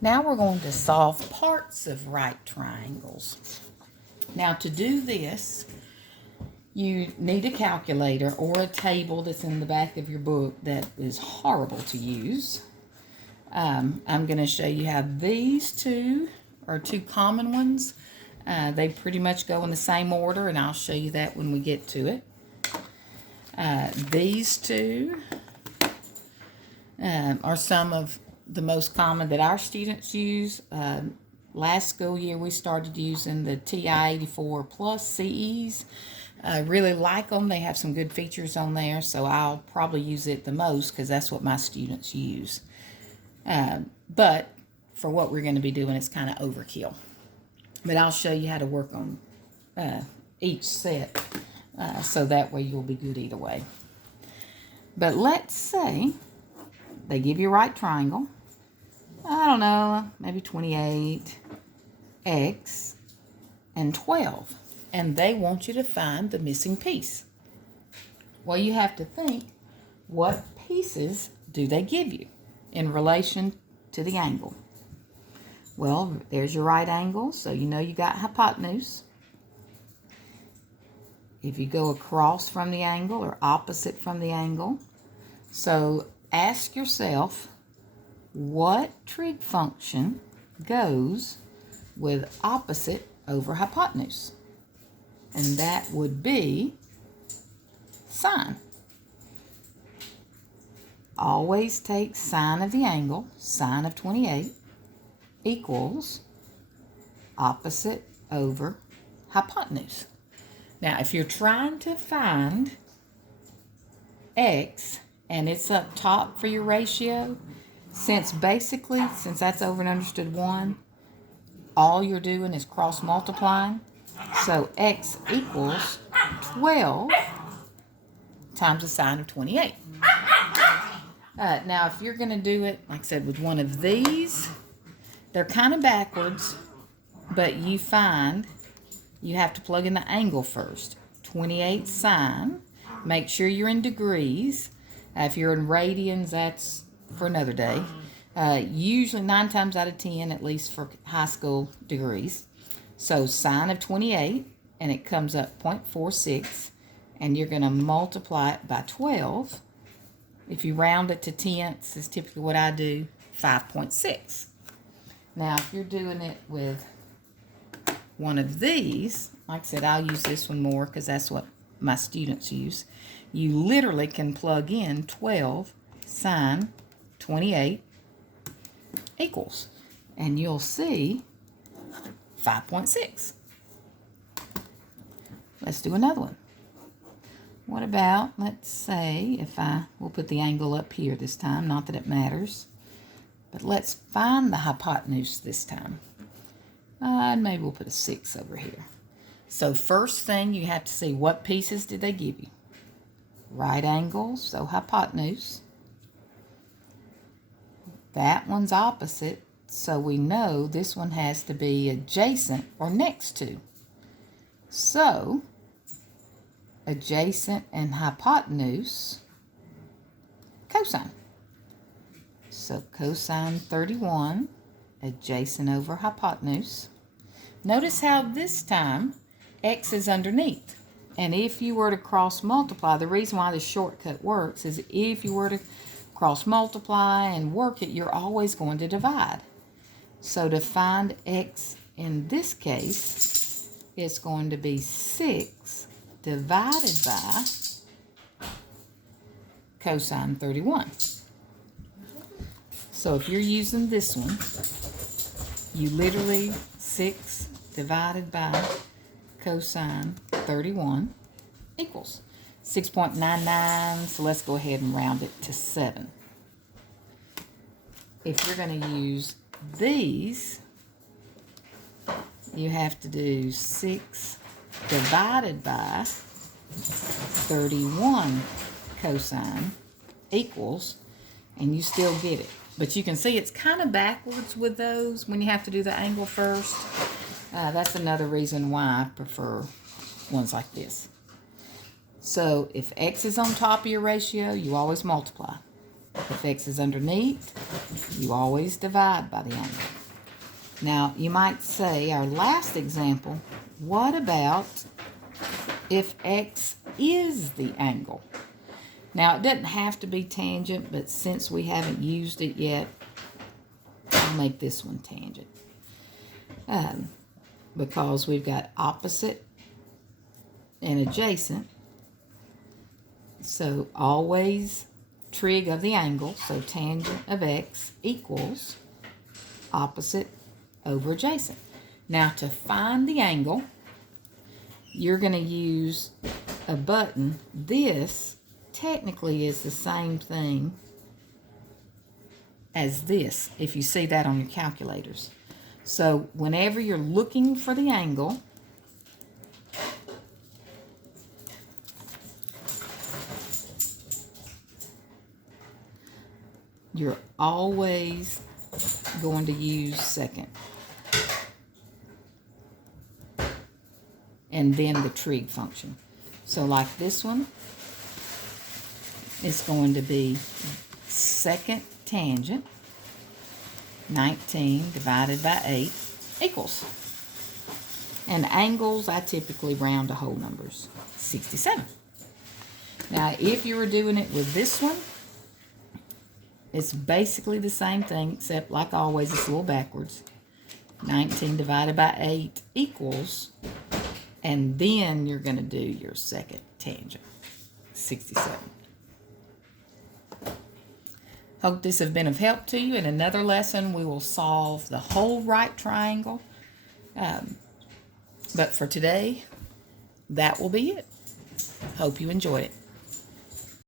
Now we're going to solve parts of right triangles. Now to do this, you need a calculator or a table that's in the back of your book that is horrible to use. I'm going to show you how these two are two common ones. They pretty much go in the same order, and I'll show you that when we get to it. These two are some of the most common that our students use. Last school year we started using the TI-84 Plus CEs. I really like them. They have some good features on there, so I'll probably use it the most because that's what my students use. But for what we're going to be doing, it's kind of overkill. But I'll show you how to work on each set so that way you'll be good either way. But let's say they give you a right triangle. I don't know, maybe 28, X, and 12. And they want you to find the missing piece. Well, you have to think, what pieces do they give you in relation to the angle? Well, there's your right angle, so you know you got hypotenuse. If you go across from the angle or opposite from the angle, so ask yourself, what trig function goes with opposite over hypotenuse? And that would be sine. Always take sine of the angle, sine of 28, equals opposite over hypotenuse. Now, if you're trying to find x and it's up top for your ratio, since that's over and understood 1, all you're doing is cross multiplying. So x equals 12 times the sine of 28. Now, if you're going to do it, like I said, with one of these, they're kind of backwards, but you find you have to plug in the angle first. 28 sine. Make sure you're in degrees. If you're in radians, that's for another day. Usually 9 times out of 10, at least for high school degrees. So sine of 28, and it comes up 0.46, and you're going to multiply it by 12. If you round it to tenths, is typically what I do, 5.6. Now, if you're doing it with one of these, like I said, I'll use this one more because that's what my students use. You literally can plug in 12 sine 28 equals, and you'll see 5.6. Let's do another one. What about, let's say, we'll put the angle up here this time, not that it matters, but let's find the hypotenuse this time. And maybe we'll put a 6 over here. So first thing, you have to see what pieces did they give you. Right angle, so hypotenuse. That one's opposite, so we know this one has to be adjacent or next to. So, adjacent and hypotenuse, cosine. So cosine 31, adjacent over hypotenuse. Notice how this time x is underneath. And if you were to cross multiply, the reason why this shortcut works is if you were to cross multiply and work it, you're always going to divide. So to find x in this case, it's going to be 6 divided by cosine 31. So if you're using this one, you literally 6 divided by cosine 31 equals 6.99, so let's go ahead and round it to 7. If you're going to use these, you have to do 6 divided by 31 cosine equals, and you still get it. But you can see it's kind of backwards with those when you have to do the angle first. That's another reason why I prefer ones like this. So if x is on top of your ratio, you always multiply. If x is underneath, you always divide by the angle. Now, you might say, our last example, what about if x is the angle? Now, it doesn't have to be tangent, but since we haven't used it yet, I'll make this one tangent. Because we've got opposite and adjacent. So always trig of the angle, so tangent of x equals opposite over adjacent. Now to find the angle, you're going to use a button. This technically is the same thing as this, if you see that on your calculators. So whenever you're looking for the angle, you're always going to use second. And then the trig function. So like this one, it's going to be second tangent, 19 divided by 8 equals. And angles, I typically round to whole numbers, 67. Now, if you were doing it with this one, it's basically the same thing, except like always, it's a little backwards. 19 divided by 8 equals, and then you're going to do your second tangent, 67. Hope this has been of help to you. In another lesson, we will solve the whole right triangle. But for today, that will be it. Hope you enjoyed it.